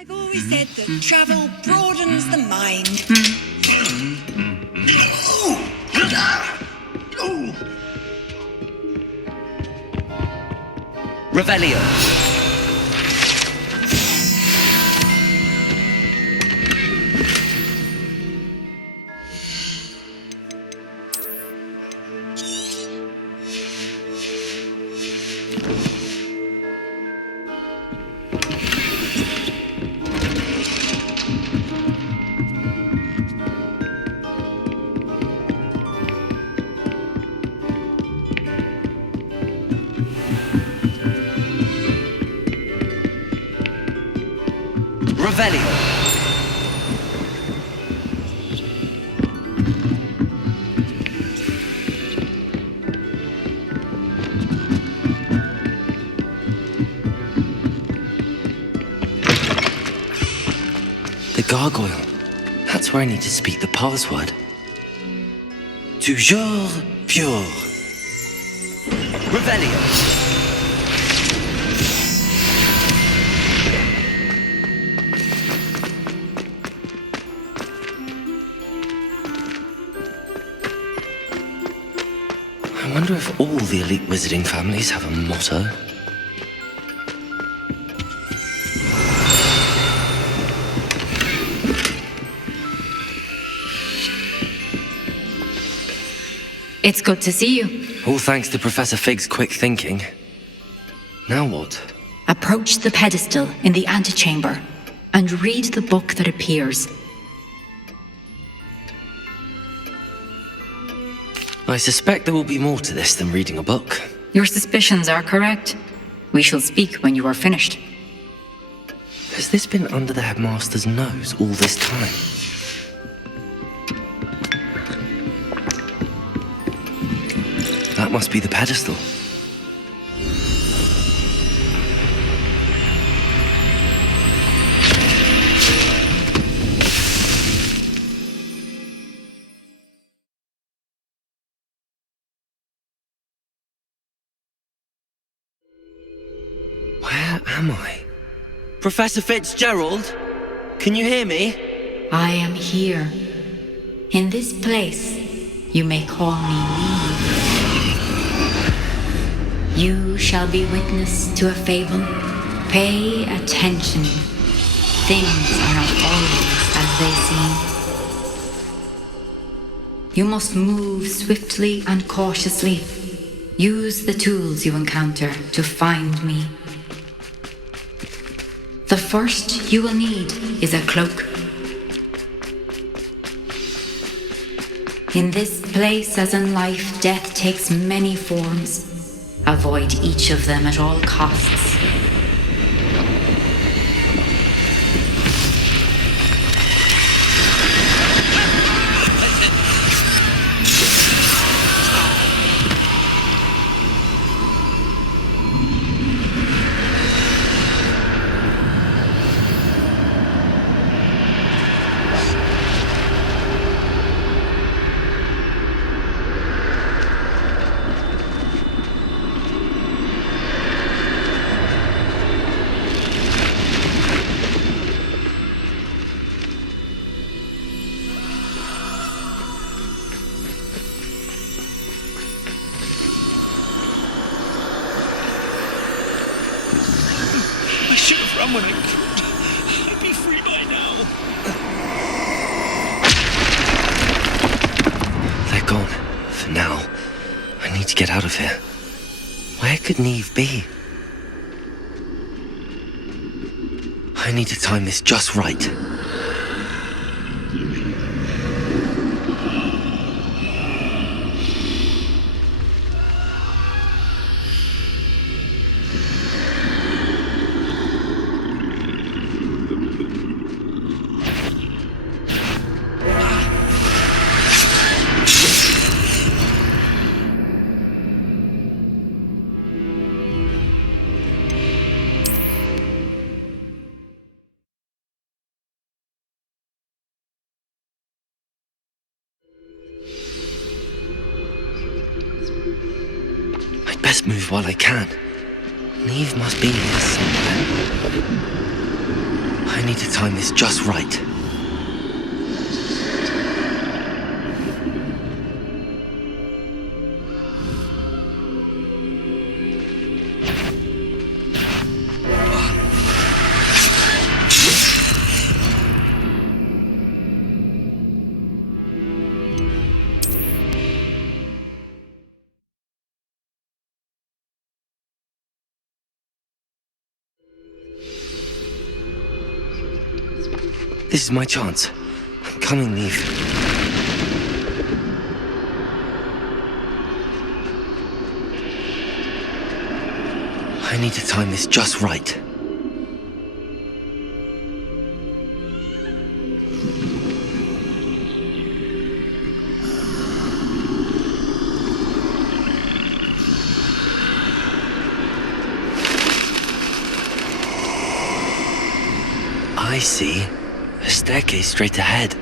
I've always said that travel broadens the mind. Revelio. Revelio. The gargoyle. That's where I need to speak the password. Toujours pure. Revelio. I wonder if all the elite wizarding families have a motto. It's good to see you. All thanks to Professor Fig's quick thinking. Now what? Approach the pedestal in the antechamber and read the book that appears. I suspect there will be more to this than reading a book. Your suspicions are correct. We shall speak when you are finished. Has this been under the headmaster's nose all this time? That must be the pedestal. Where am I? Professor Fitzgerald? Can you hear me? I am here. In this place, you may call me Neve. You shall be witness to a fable. Pay attention. Things are not always as they seem. You must move swiftly and cautiously. Use the tools you encounter to find me. The first you will need is a cloak. In this place, as in life, death takes many forms. Avoid each of them at all costs. I should have run when I could. I'd be free by now. They're gone. For now. I need to get out of here. Where could Neve be? I need to time this just right. Best move while I can. Neve must be here somewhere. I need to time this just right. This is my chance. I'm coming, Neve. I need to time this just right. I see. A staircase straight ahead.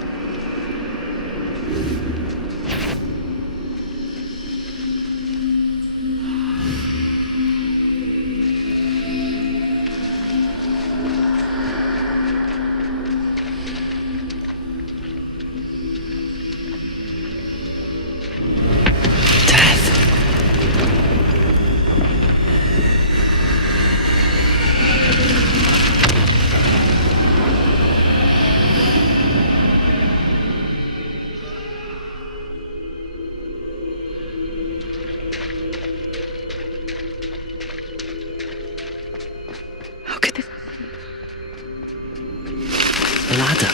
Ladder.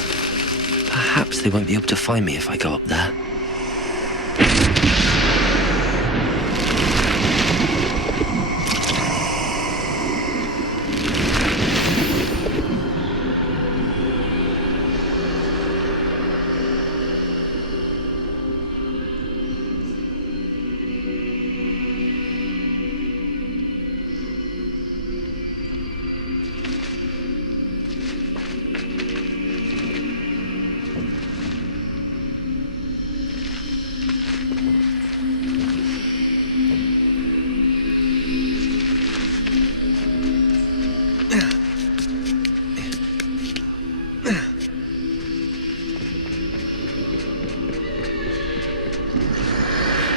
Perhaps they won't be able to find me if I go up there.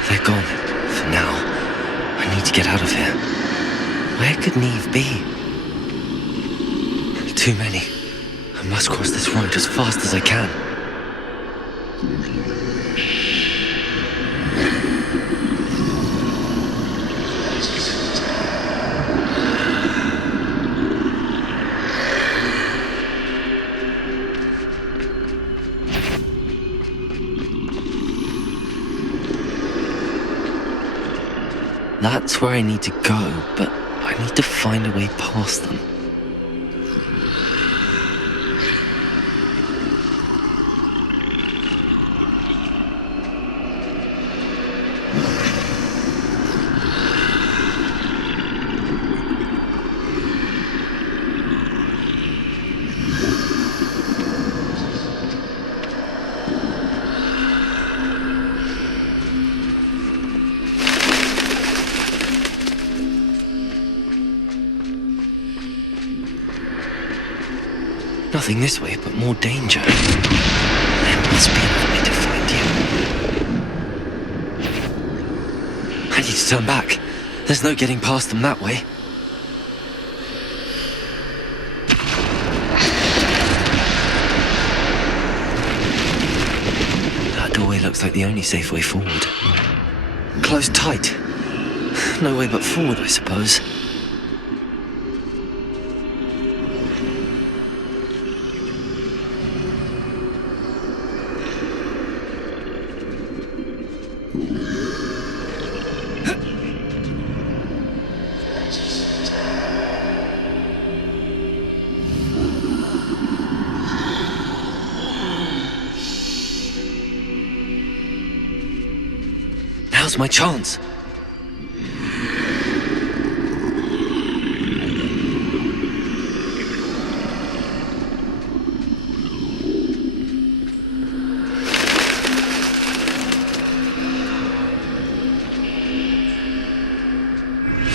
They're gone, for now. I need to get out of here. Where could Neve be? Too many. I must cross this road as fast as I can. That's where I need to go, but I need to find a way past them. Nothing this way, but more danger. There must be another way to find you. I need to turn back. There's no getting past them that way. That doorway looks like the only safe way forward. Closed tight. No way but forward, I suppose. Now's my chance.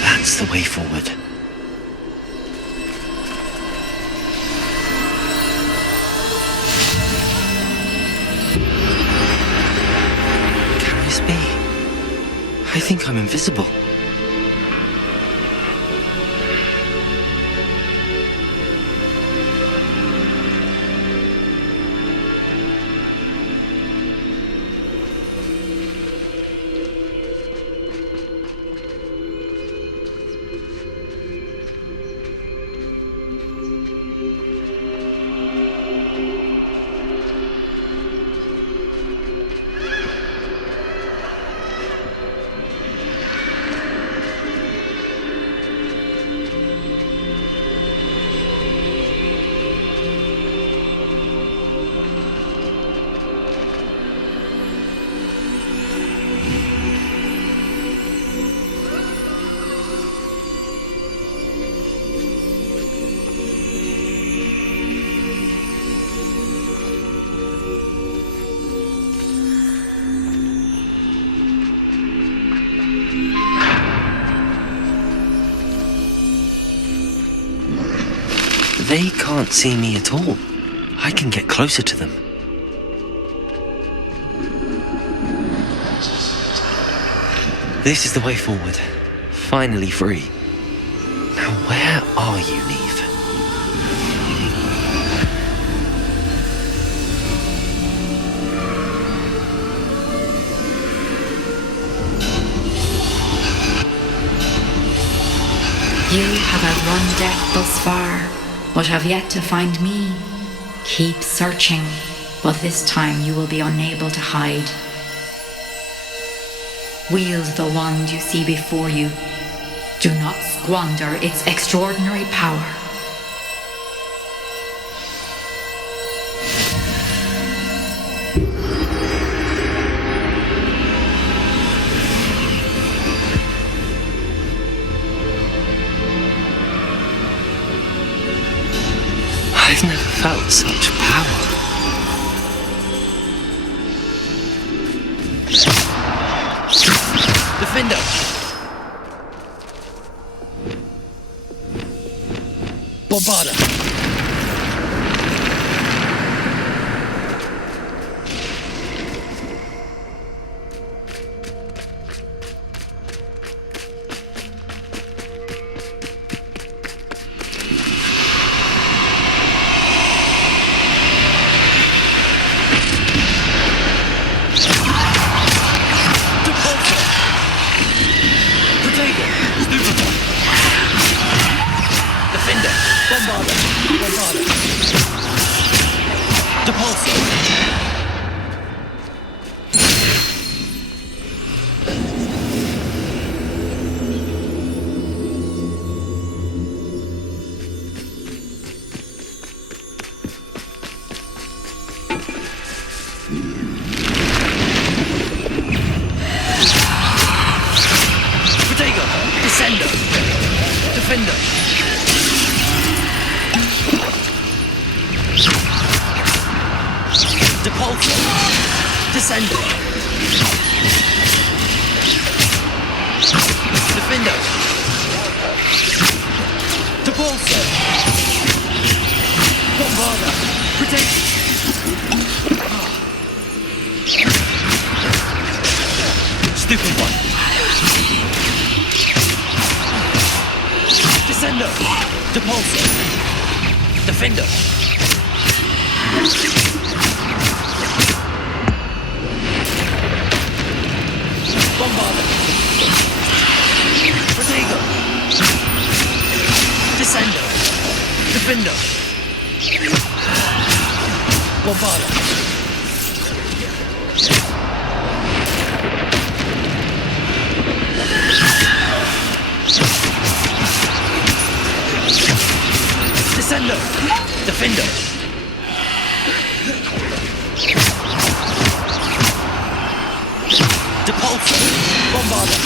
That's the way forward. think I'm invisible. They can't see me at all. I can get closer to them. This is the way forward. Finally free. Now where are you, Neve? You have outrun death thus far, but have yet to find me. Keep searching, but this time you will be unable to hide. Wield the wand you see before you. Do not squander its extraordinary power. I've never felt such power. Defender! Bombarda! Defender! Depulso! Descender! Defender! Depulso! Bombarda! Protect! Stupid one! Descender! Depulso! Defender! Bombarda! Protego! Descender! Defender! Bombarda! Descender! Defender! Depulso! Bombarda!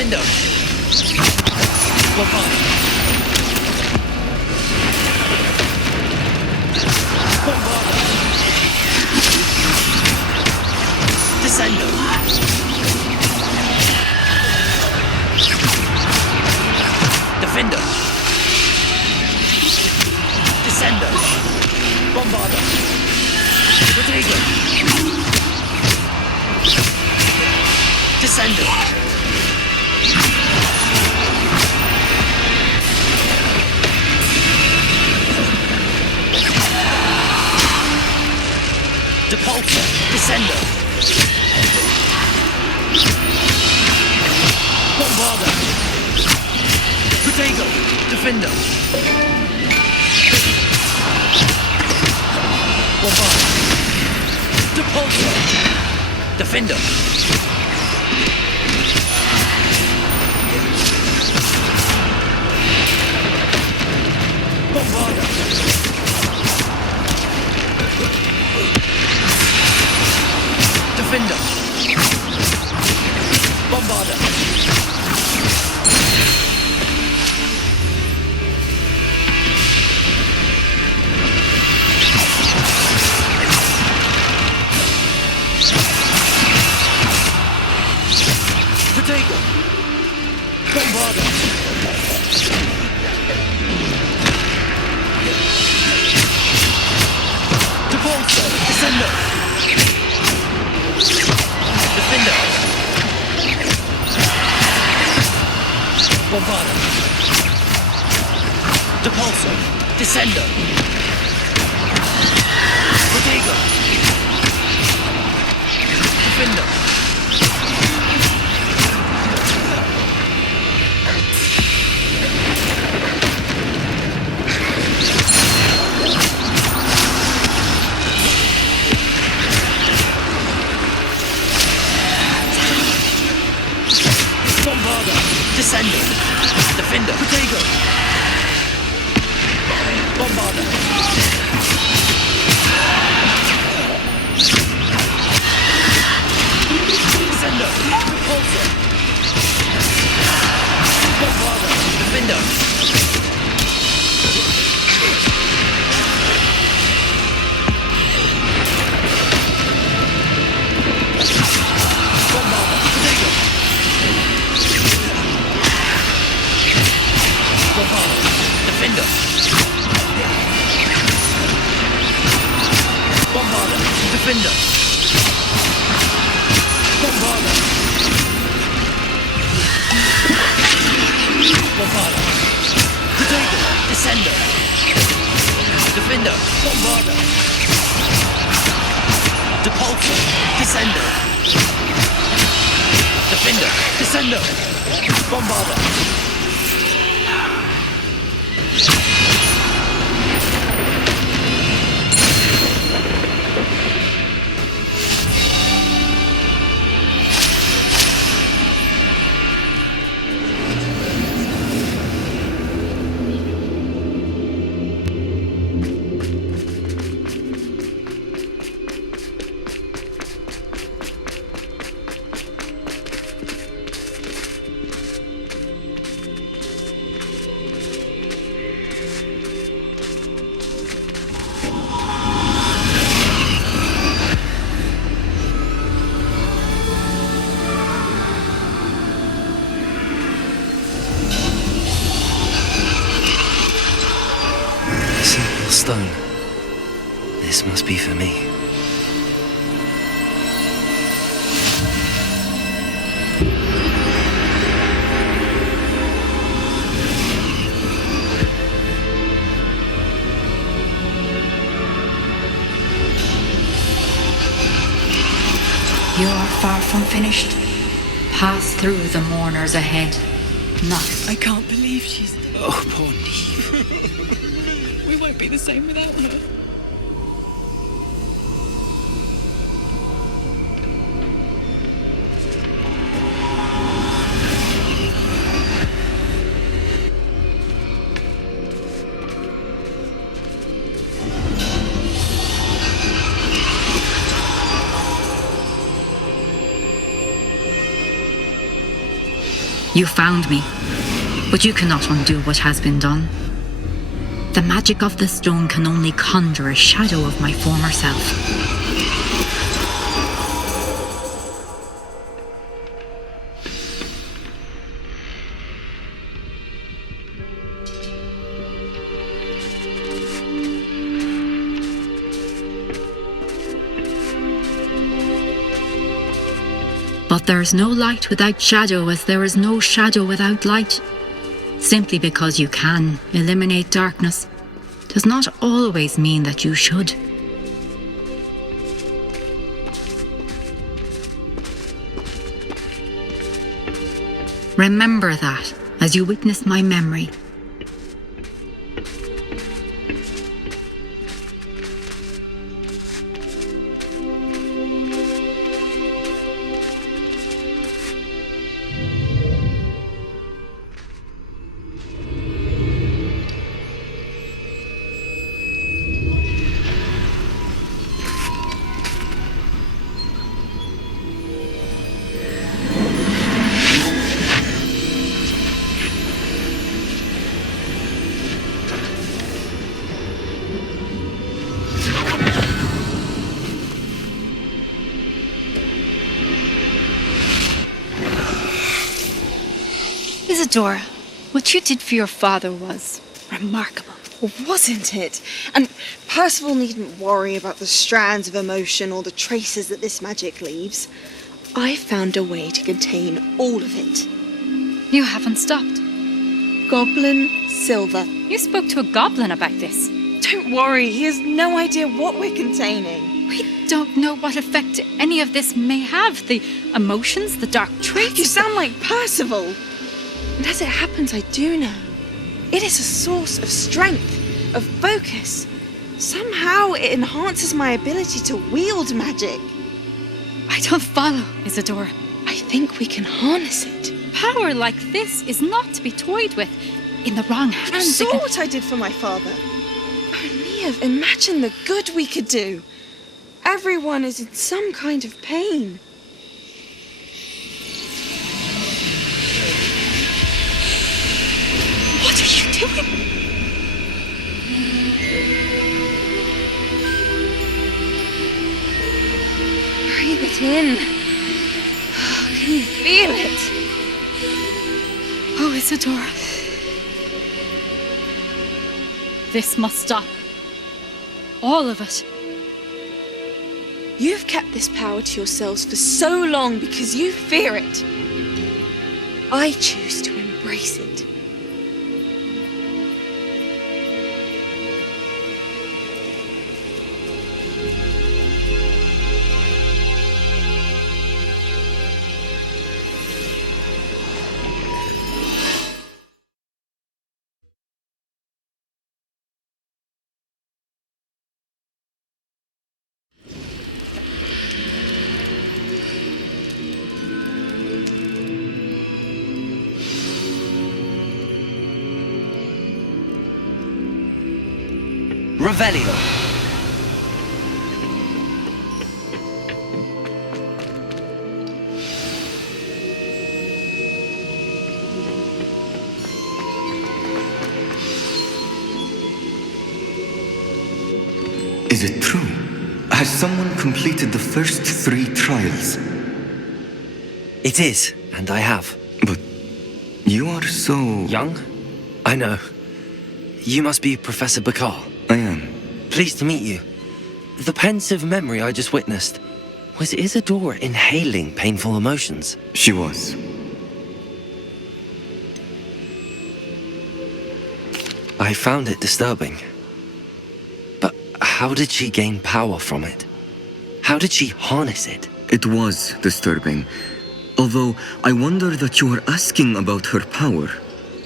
Defender! Bombard! Bombard! Descender! Defender! Descender! Bombarder! Protego! Descender! Depulsor! Descender! Bombarder! Protego! Defender! Bombarder! Depulsor! Defender! Bombarder! Defender! Bombarder! Protego! Bombarder! Depulsor! Descender! Defender! Bombarder! Depulsor! Descender! Protego! Defender! Bombarder! Descender! Defender! Protego! Bombarder! Descender! Repulsor! Bombarder! Defender! Bombarder! Protego! Bombarder! Defender! Bombarder! Defender! Bombarder! Bombarder! Protego! Descender! Defender! Bombarder! Depulsor! Descender! Defender! Descender! Bombarder! Stone. This must be for me. You are far from finished. Pass through the mourners ahead. Not. I can't believe she's... Oh, poor Neve. We won't be the same without her. You found me, but you cannot undo what has been done. The magic of the stone can only conjure a shadow of my former self. But there is no light without shadow, as there is no shadow without light. Simply because you can eliminate darkness does not always mean that you should. Remember that as you witness my memory. Isadora, what you did for your father was remarkable. Well, wasn't it? And Percival needn't worry about the strands of emotion or the traces that this magic leaves. I found a way to contain all of it. You haven't stopped. Goblin Silver. You spoke to a goblin about this. Don't worry, he has no idea what we're containing. We don't know what effect any of this may have. The emotions, the dark traits. You sound like Percival. And as it happens, I do know. It is a source of strength, of focus. Somehow it enhances my ability to wield magic. I don't follow, Isadora. I think we can harness it. Power like this is not to be toyed with. In the wrong hands. You saw what I did for my father. Oh, Neve, imagine the good we could do. Everyone is in some kind of pain. What are you doing? Breathe it in. Can you feel it? Oh, Isadora. This must stop. All of it. You've kept this power to yourselves for so long because you fear it. I choose to embrace it. Revelio. Is it true? Has someone completed the first 3 trials? It is, and I have. But you are so... Young? I know. You must be Professor Bakar. I am. Pleased to meet you. The pensive memory I just witnessed, was Isadora inhaling painful emotions? She was. I found it disturbing. But how did she gain power from it? How did she harness it? It was disturbing. Although I wonder that you are asking about her power.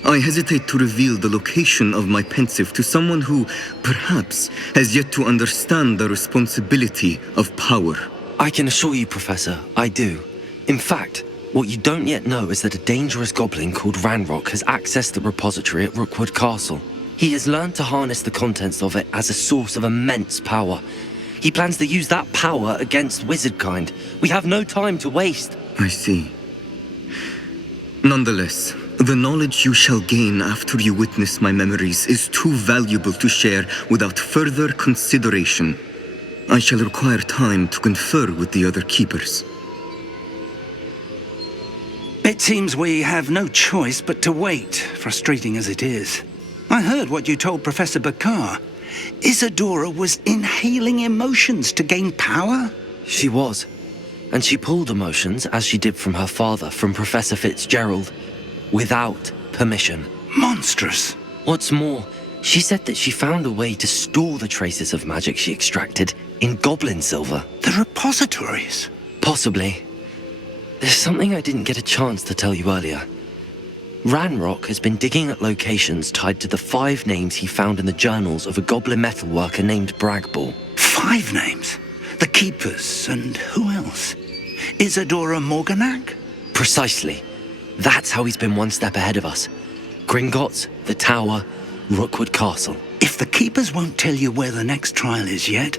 I hesitate to reveal the location of my pensive to someone who, perhaps, has yet to understand the responsibility of power. I can assure you, Professor, I do. In fact, what you don't yet know is that a dangerous goblin called Ranrock has accessed the repository at Rookwood Castle. He has learned to harness the contents of it as a source of immense power. He plans to use that power against wizardkind. We have no time to waste. I see. Nonetheless, the knowledge you shall gain after you witness my memories is too valuable to share without further consideration. I shall require time to confer with the other keepers. It seems we have no choice but to wait, frustrating as it is. I heard what you told Professor Bakar. Isadora was inhaling emotions to gain power? She was. And she pulled emotions, as she did from her father, from Professor Fitzgerald, without permission. Monstrous. What's more, she said that she found a way to store the traces of magic she extracted in goblin silver. The repositories. Possibly. There's something I didn't get a chance to tell you earlier. Ranrock has been digging at locations tied to the 5 names he found in the journals of a goblin metalworker named Bragball. 5 names? The Keepers, and who else? Isadora Morganac? Precisely. That's how he's been one step ahead of us. Gringotts, the Tower, Rookwood Castle. If the Keepers won't tell you where the next trial is yet,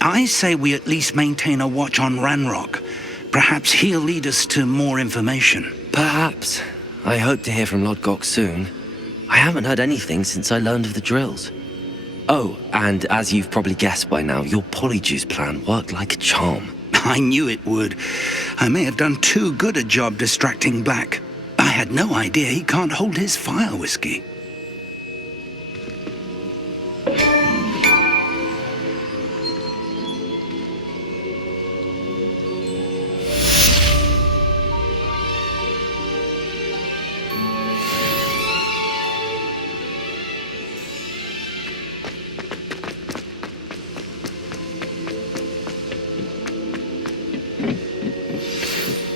I say we at least maintain a watch on Ranrock. Perhaps he'll lead us to more information. Perhaps. I hope to hear from Lodgok soon. I haven't heard anything since I learned of the drills. Oh, and as you've probably guessed by now, your polyjuice plan worked like a charm. I knew it would. I may have done too good a job distracting Black. I had no idea he can't hold his fire whiskey.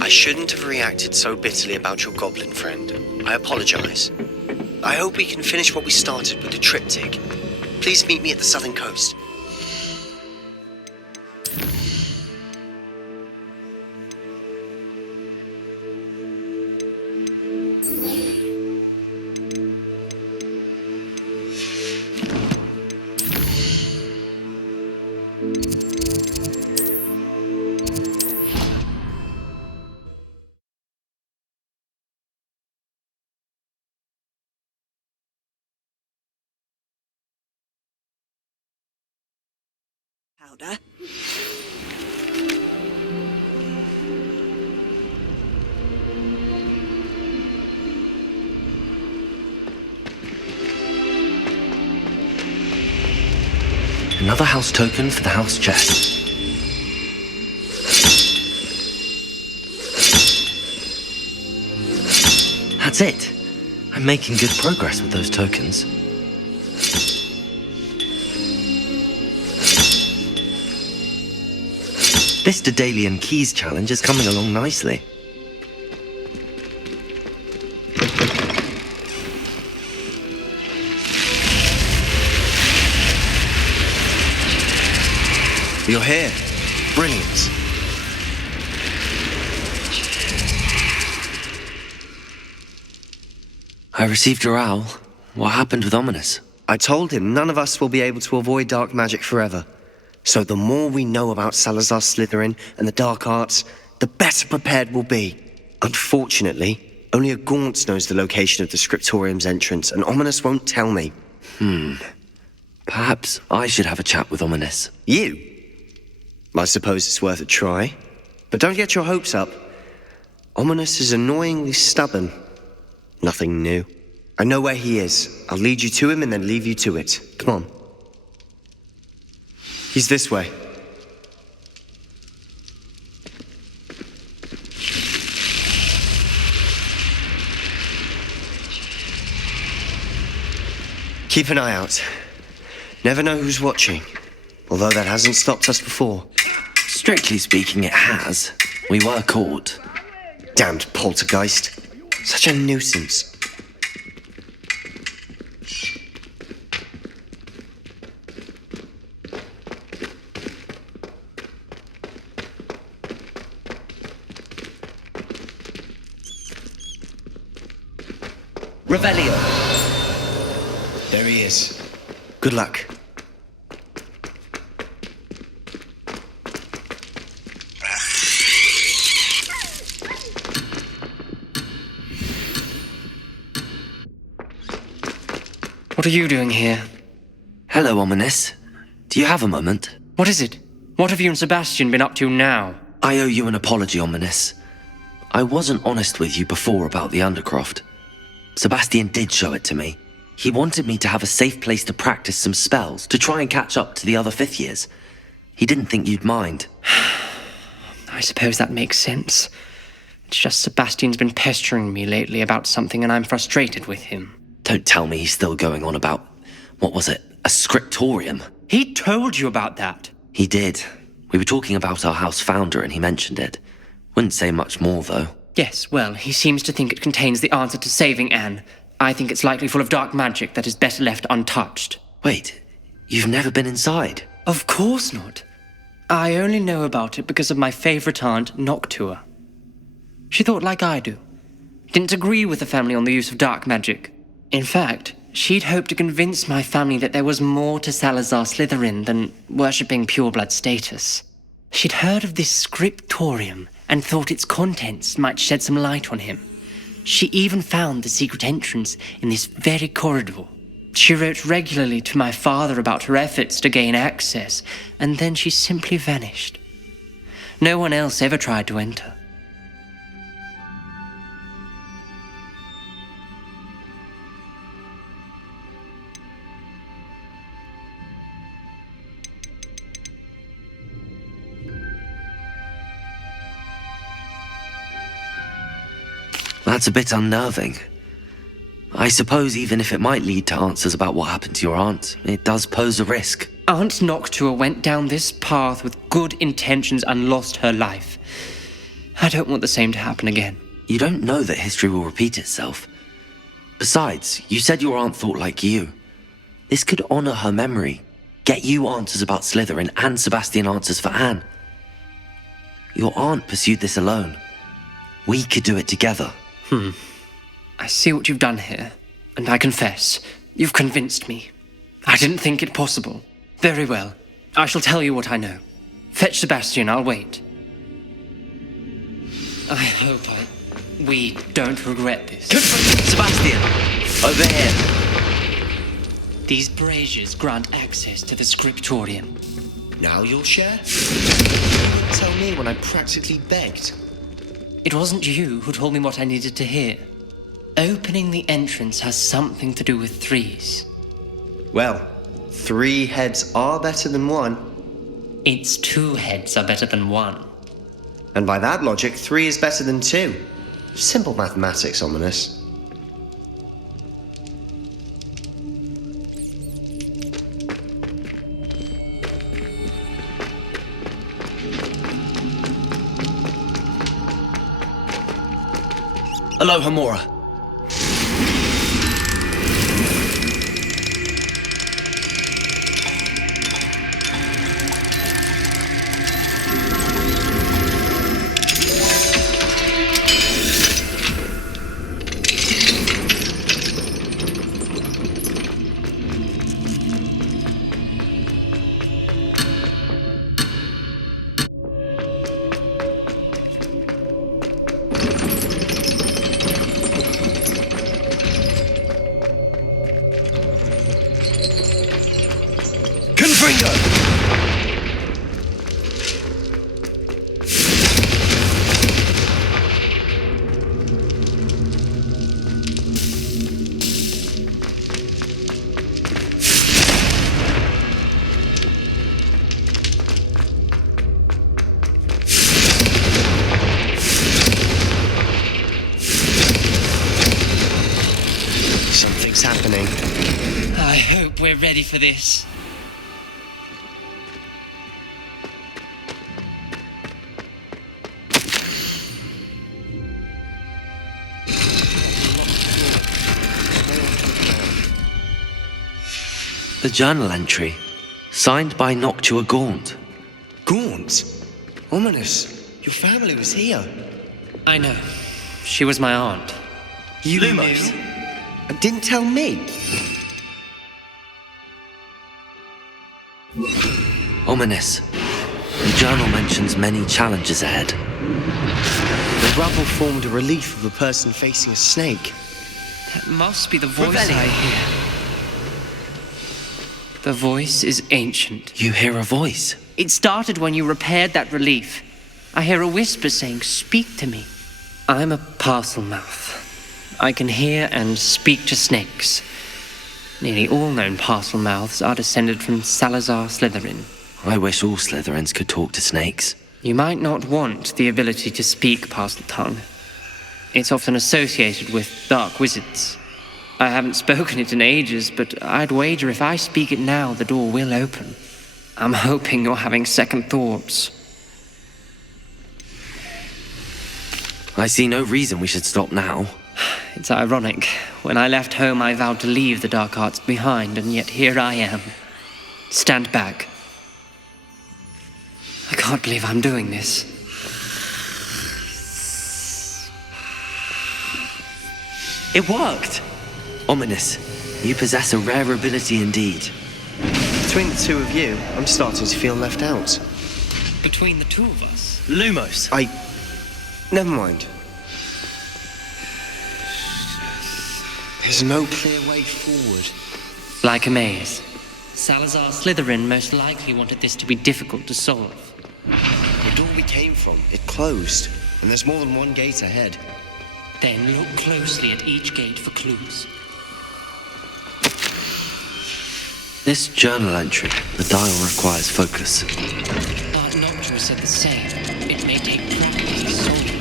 I shouldn't have reacted so bitterly about your goblin friend. I apologize. I hope we can finish what we started with the triptych. Please meet me at the southern coast. Powder. Another house token for the house chest. That's it. I'm making good progress with those tokens. This Daedalian Keys challenge is coming along nicely. You're here. Brilliant. I received your owl. What happened with Ominous? I told him none of us will be able to avoid dark magic forever. So the more we know about Salazar Slytherin and the dark arts, the better prepared we'll be. Unfortunately, only a Gaunt knows the location of the Scriptorium's entrance, and Ominous won't tell me. Perhaps I should have a chat with Ominous. You? I suppose it's worth a try. But don't get your hopes up. Ominous is annoyingly stubborn. Nothing new. I know where he is. I'll lead you to him and then leave you to it. Come on. He's this way. Keep an eye out. Never know who's watching. Although that hasn't stopped us before. Strictly speaking, it has. We were caught. Damned poltergeist. Such a nuisance. Revelio. There he is. Good luck. What are you doing here? Hello, Ominous. Do you have a moment? What is it? What have you and Sebastian been up to now? I owe you an apology, Ominous. I wasn't honest with you before about the Undercroft. Sebastian did show it to me. He wanted me to have a safe place to practice some spells, to try and catch up to the other 5th years. He didn't think you'd mind. I suppose that makes sense. It's just Sebastian's been pestering me lately about something and I'm frustrated with him. Don't tell me he's still going on about, what was it, a scriptorium? He told you about that? He did. We were talking about our house founder and he mentioned it. Wouldn't say much more, though. Yes, well, he seems to think it contains the answer to saving Anne. I think it's likely full of dark magic that is better left untouched. Wait, you've never been inside? Of course not. I only know about it because of my favourite aunt, Noctua. She thought like I do. Didn't agree with the family on the use of dark magic. In fact, she'd hoped to convince my family that there was more to Salazar Slytherin than worshipping pureblood status. She'd heard of this scriptorium and thought its contents might shed some light on him. She even found the secret entrance in this very corridor. She wrote regularly to my father about her efforts to gain access, and then she simply vanished. No one else ever tried to enter. That's a bit unnerving. I suppose even if it might lead to answers about what happened to your aunt, it does pose a risk. Aunt Noctua went down this path with good intentions and lost her life. I don't want the same to happen again. You don't know that history will repeat itself. Besides, you said your aunt thought like you. This could honor her memory, get you answers about Slytherin and Sebastian answers for Anne. Your aunt pursued this alone. We could do it together. I see what you've done here, and I confess, you've convinced me. I didn't think it possible. Very well, I shall tell you what I know. Fetch Sebastian, I'll wait. I hope we don't regret this. Sebastian! Over here! These braziers grant access to the scriptorium. Now you'll share? You didn't tell me when I practically begged. It wasn't you who told me what I needed to hear. Opening the entrance has something to do with 3s. Well, 3 heads are better than 1. It's 2 heads are better than 1. And by that logic, 3 is better than 2. Simple mathematics, Ominous. Aloha, Mora. Something's happening. I hope we're ready for this. The journal entry, signed by Noctua Gaunt. Gaunt? Ominous, your family was here. I know. She was my aunt. You Lumos. knew? And didn't tell me? Ominous. The journal mentions many challenges ahead. The rubble formed a relief of a person facing a snake. That must be the voice Revelio. I hear. The voice is ancient. You hear a voice. It started when you repaired that relief. I hear a whisper saying, "Speak to me." I'm a parcel mouth. I can hear and speak to snakes. Nearly all known parcel mouths are descended from Salazar Slytherin. I wish all Slytherins could talk to snakes. You might not want the ability to speak parcel tongue. It's often associated with dark wizards. I haven't spoken it in ages, but I'd wager if I speak it now, the door will open. I'm hoping you're having second thoughts. I see no reason we should stop now. It's ironic. When I left home, I vowed to leave the dark arts behind, and yet here I am. Stand back. I can't believe I'm doing this. It worked! Ominous. You possess a rare ability indeed. Between the two of you, I'm starting to feel left out. Between the two of us? Lumos! Never mind. There's no clear way forward. Like a maze. Salazar Slytherin most likely wanted this to be difficult to solve. The door we came from, it closed, and there's more than one gate ahead. Then look closely at each gate for clues. This journal entry, the dial requires focus. Art Noctua said the same. It may take practice to solve it.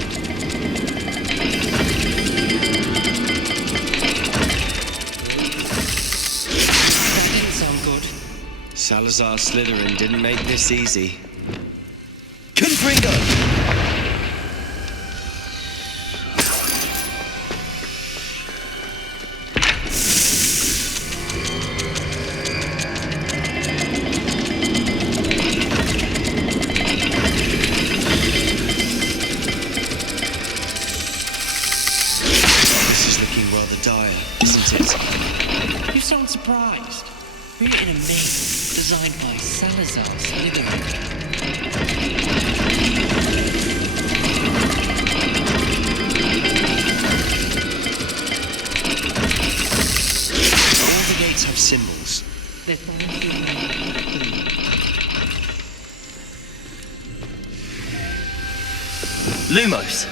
That didn't sound good. Salazar Slytherin didn't make this easy. Confringo! You sound surprised. We're in a maze designed by Salazar Slytherin. All the gates have symbols. Lumos!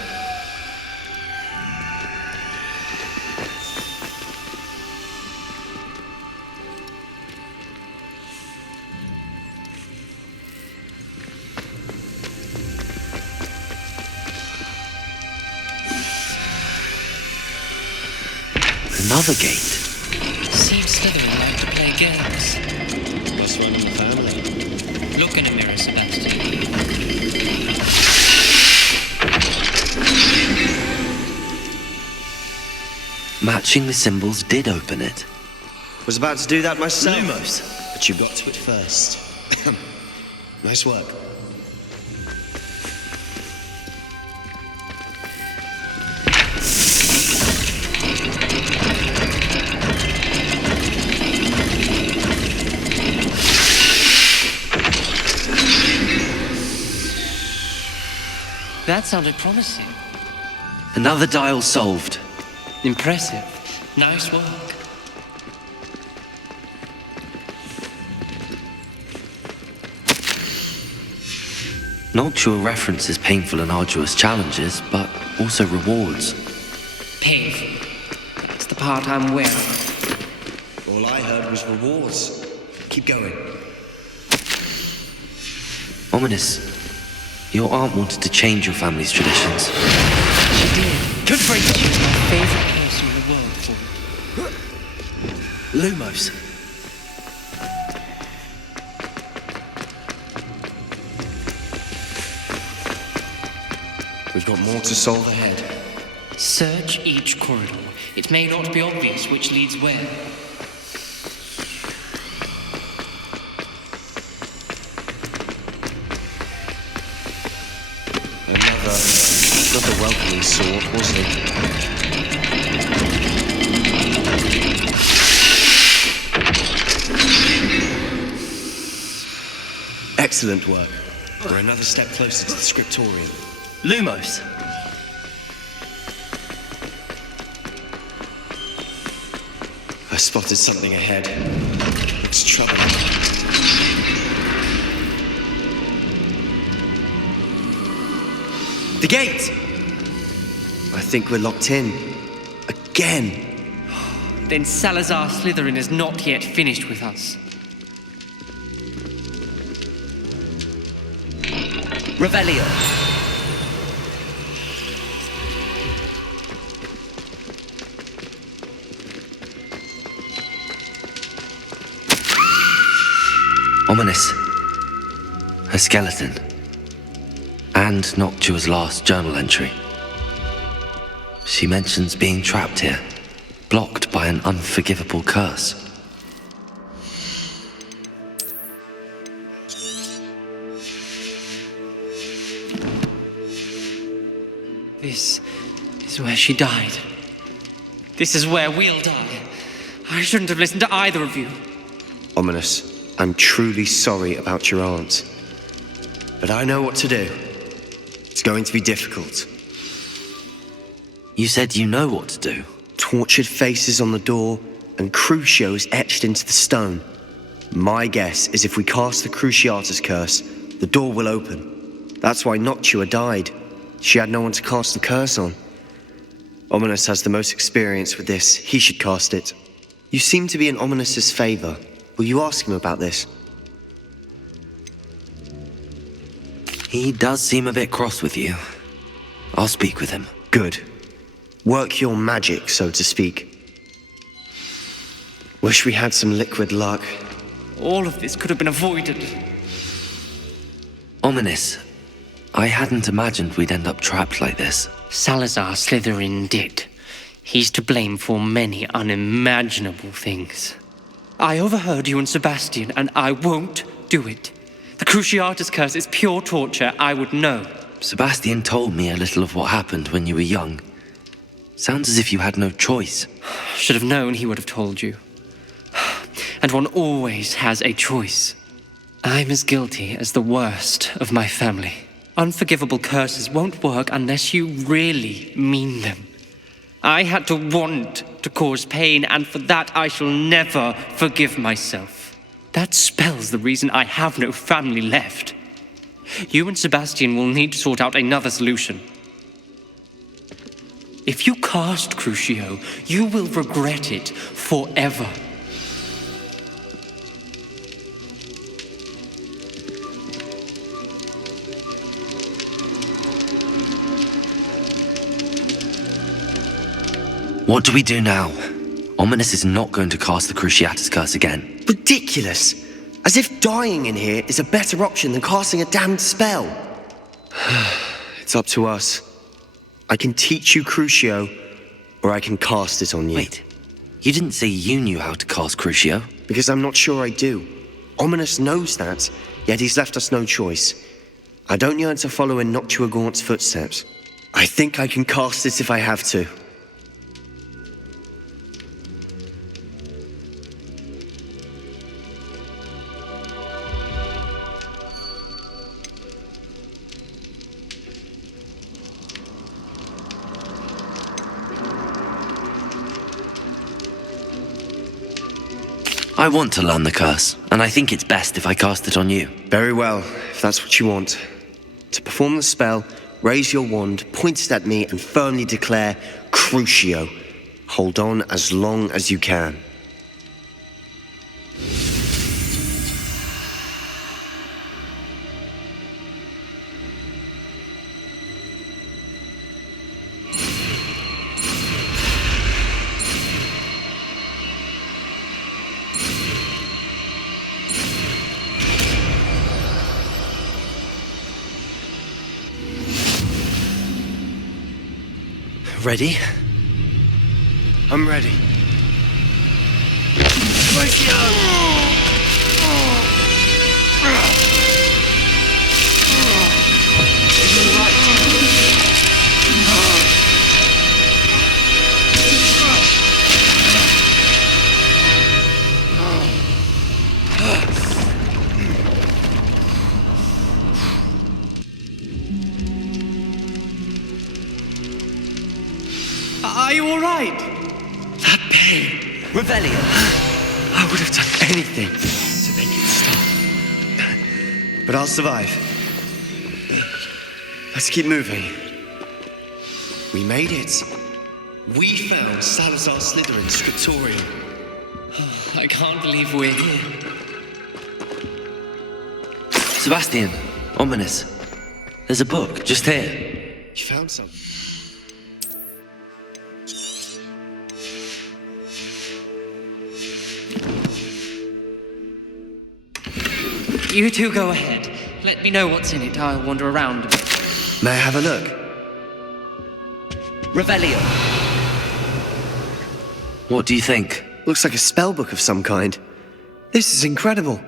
Another gate. Seems Slytherin like to play games. Best one in the family. Look in a mirror, Sebastian. Matching the symbols did open it. Was about to do that myself. Lumos! But you got to it first. Nice work. That sounded promising. Another dial solved. Impressive. Nice work. Noctua references painful and arduous challenges, but also rewards. Painful. That's the part I'm aware of. All I heard was rewards. Keep going. Ominous. Your aunt wanted to change your family's traditions. She did. Confringo! She was my favorite person in the world for Lumos. We've got more to solve ahead. Search each corridor. It may not be obvious which leads where. Another welcoming sword, wasn't it? Excellent work. We're another step closer to the scriptorium. Lumos. I spotted something ahead. It's trouble. The gate! I think we're locked in. Again. Then Salazar Slytherin is not yet finished with us. Revelio. Ominous. A skeleton. And Noctua's last journal entry. She mentions being trapped here, blocked by an unforgivable curse. This is where she died. This is where we'll die. I shouldn't have listened to either of you. Ominous, I'm truly sorry about your aunt. But I know what to do. It's going to be difficult. You said you know what to do. Tortured faces on the door and Crucios etched into the stone. My guess is if we cast the Cruciatus curse, the door will open. That's why Noctua died. She had no one to cast the curse on. Ominous has the most experience with this. He should cast it. You seem to be in Ominous's favor. Will you ask him about this? He does seem a bit cross with you. I'll speak with him. Good. Work your magic, so to speak. Wish we had some liquid luck. All of this could have been avoided. Ominous. I hadn't imagined we'd end up trapped like this. Salazar Slytherin did. He's to blame for many unimaginable things. I overheard you and Sebastian, and I won't do it. The Cruciatus curse is pure torture. I would know. Sebastian told me a little of what happened when you were young. Sounds as if you had no choice. Should have known he would have told you. And one always has a choice. I'm as guilty as the worst of my family. Unforgivable curses won't work unless you really mean them. I had to want to cause pain, and for that I shall never forgive myself. That spells the reason I have no family left. You and Sebastian will need to sort out another solution. If you cast Crucio, you will regret it forever. What do we do now? Ominous is not going to cast the Cruciatus curse again. Ridiculous! As if dying in here is a better option than casting a damned spell. It's up to us. I can teach you Crucio, or I can cast it on you. Wait, you didn't say you knew how to cast Crucio? Because I'm not sure I do. Ominous knows that, yet he's left us no choice. I don't yearn to follow in Noctua Gaunt's footsteps. I think I can cast it if I have to. I want to learn the curse, and I think it's best if I cast it on you. Very well, if that's what you want. To perform the spell, raise your wand, point it at me, and firmly declare Crucio. Hold on as long as you can. Ready? I'm ready. Are you all right? That pain! Revelio! I would have done anything to make it stop. But I'll survive. Let's keep moving. We made it. We found Salazar Slytherin's scriptorium. I can't believe we're here. Sebastian, ominous. There's a book just here. You found some? You two go ahead. Let me know what's in it. I'll wander around a bit. May I have a look? Revelio. What do you think? Looks like a spellbook of some kind. This is incredible.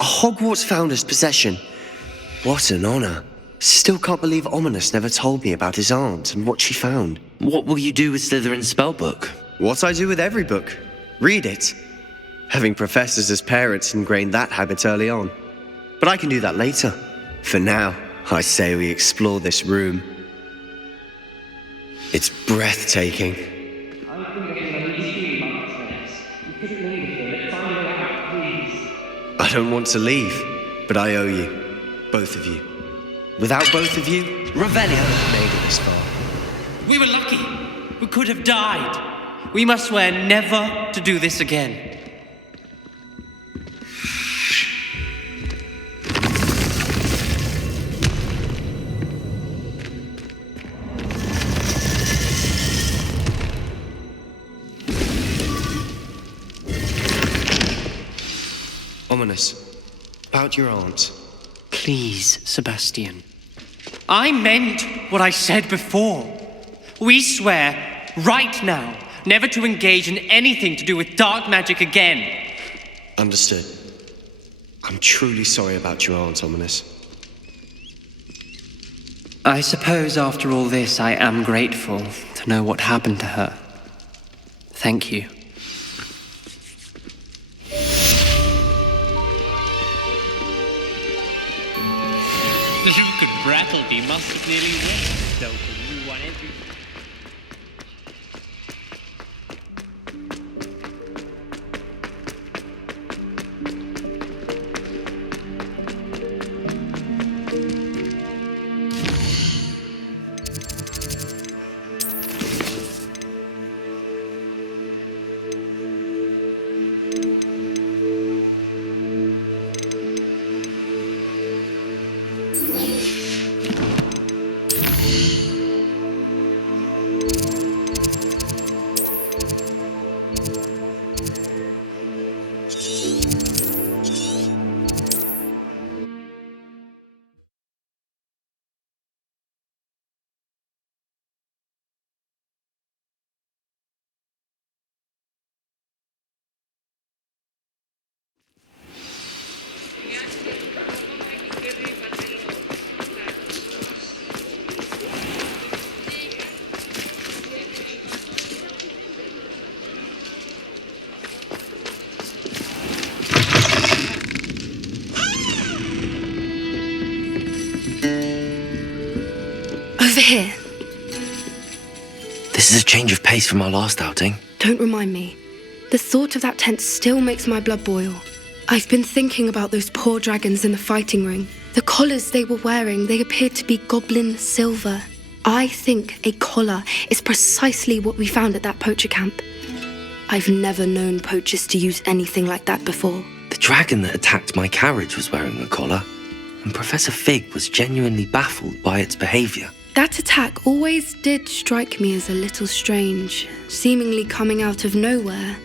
A Hogwarts founder's possession. What an honor. Still can't believe Ominous never told me about his aunt and what she found. What will you do with Slytherin's spellbook? What I do with every book. Read it. Having professors as parents ingrained that habit early on. But I can do that later. For now, I say we explore this room. It's breathtaking. I don't want to leave, but I owe you. Both of you. Without both of you, Revelio. made it this far. We were lucky. We could have died. We must swear never to do this again. Ominous. About your aunt. Please, Sebastian. I meant what I said before. We swear, right now, never to engage in anything to do with dark magic again. Understood. I'm truly sorry about your aunt, Ominous. I suppose after all this, I am grateful to know what happened to her. Thank you. Luke and Brattleby must have nearly went, though, for you on every... Over here. This is a change of pace from our last outing. Don't remind me. The thought of that tent still makes my blood boil. I've been thinking about those poor dragons in the fighting ring. The collars they were wearing, they appeared to be goblin silver. I think a collar is precisely what we found at that poacher camp. I've never known poachers to use anything like that before. The dragon that attacked my carriage was wearing a collar, and Professor Fig was genuinely baffled by its behaviour. That attack always did strike me as a little strange, seemingly coming out of nowhere.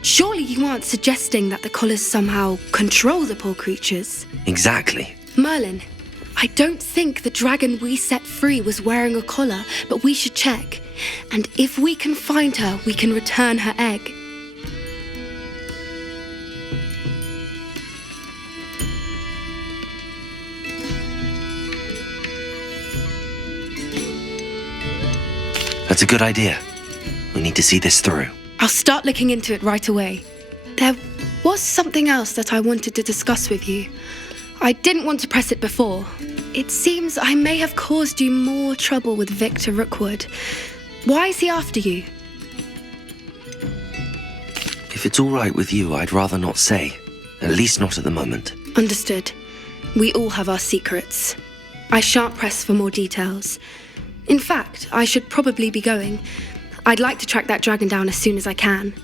Surely you aren't suggesting that the collars somehow control the poor creatures? Exactly. Merlin, I don't think the dragon we set free was wearing a collar, but we should check. And if we can find her, we can return her egg. That's a good idea. We need to see this through. I'll start looking into it right away. There was something else that I wanted to discuss with you. I didn't want to press it before. It seems I may have caused you more trouble with Victor Rookwood. Why is he after you? If it's all right with you, I'd rather not say. At least not at the moment. Understood. We all have our secrets. I shan't press for more details. In fact, I should probably be going. I'd like to track that dragon down as soon as I can.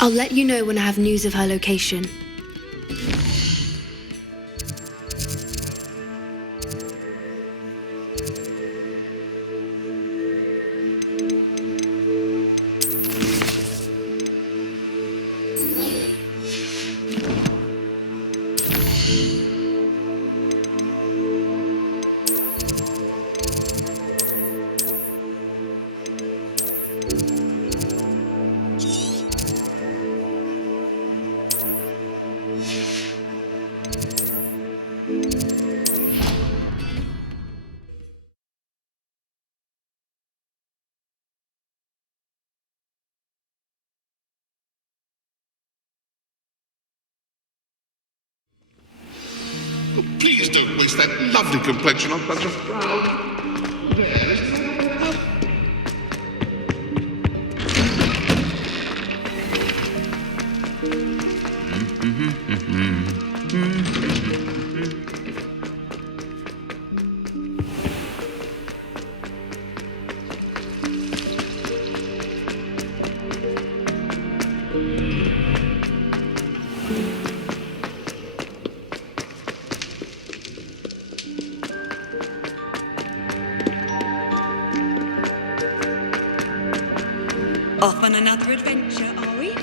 I'll let you know when I have news of her location. Please don't waste that lovely complexion on such a frown. There. Off on another adventure, are we?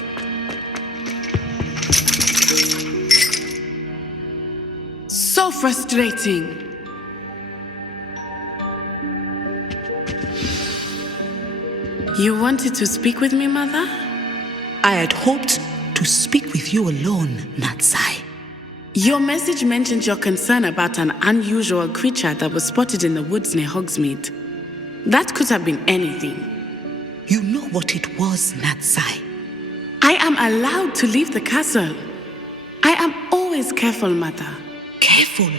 So frustrating. You wanted to speak with me, Mother? I had hoped to speak with you alone, Natsai. Your message mentioned your concern about an unusual creature that was spotted in the woods near Hogsmeade. That could have been anything. You know what it was, Natsai. I am allowed to leave the castle. I am always careful, Mother. Careful?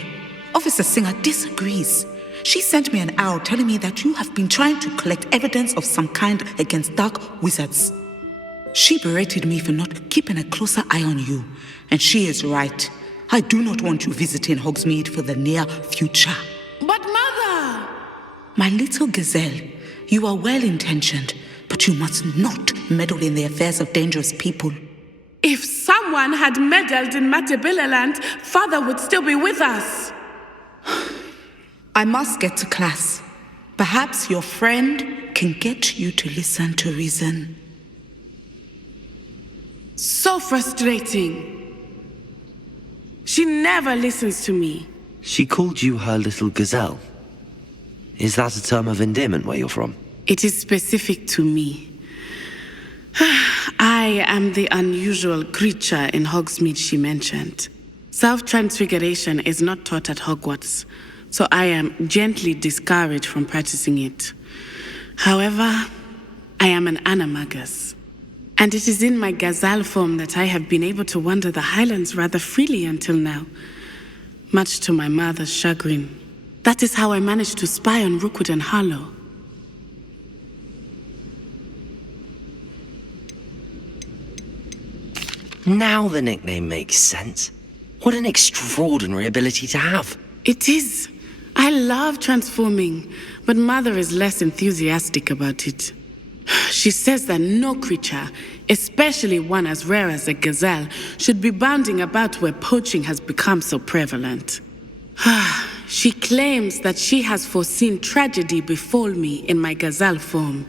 Officer Singer disagrees. She sent me an owl telling me that you have been trying to collect evidence of some kind against dark wizards. She berated me for not keeping a closer eye on you, and she is right. I do not want you visiting Hogsmeade for the near future. But Mother! My little gazelle, you are well-intentioned, but you must not meddle in the affairs of dangerous people. If someone had meddled in Matabeleland, Father would still be with us. I must get to class. Perhaps your friend can get you to listen to reason. So frustrating. She never listens to me. She called you her little gazelle. Is that a term of endearment where you're from? It is specific to me. I am the unusual creature in Hogsmeade she mentioned. Self-transfiguration is not taught at Hogwarts, so I am gently discouraged from practicing it. However, I am an animagus, and it is in my gazelle form that I have been able to wander the Highlands rather freely until now, much to my mother's chagrin. That is how I managed to spy on Rookwood and Harlow. Now the nickname makes sense. What an extraordinary ability to have. It is. I love transforming, but Mother is less enthusiastic about it. She says that no creature, especially one as rare as a gazelle, should be bounding about where poaching has become so prevalent. She claims that she has foreseen tragedy befall me in my gazelle form.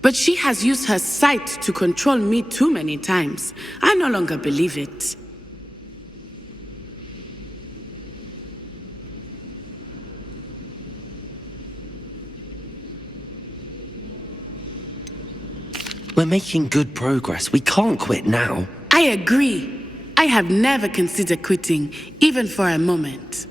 But she has used her sight to control me too many times. I no longer believe it. We're making good progress. We can't quit now. I agree. I have never considered quitting, even for a moment.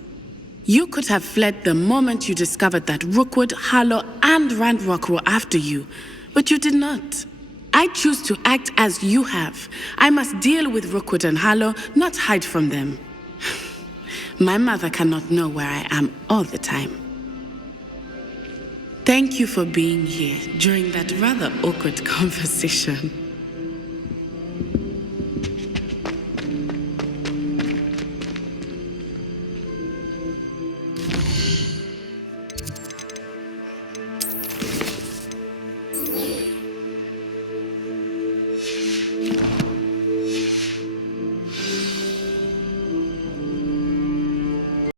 You could have fled the moment you discovered that Rookwood, Harlow, and Ranrock were after you. But you did not. I choose to act as you have. I must deal with Rookwood and Harlow, not hide from them. My mother cannot know where I am all the time. Thank you for being here during that rather awkward conversation.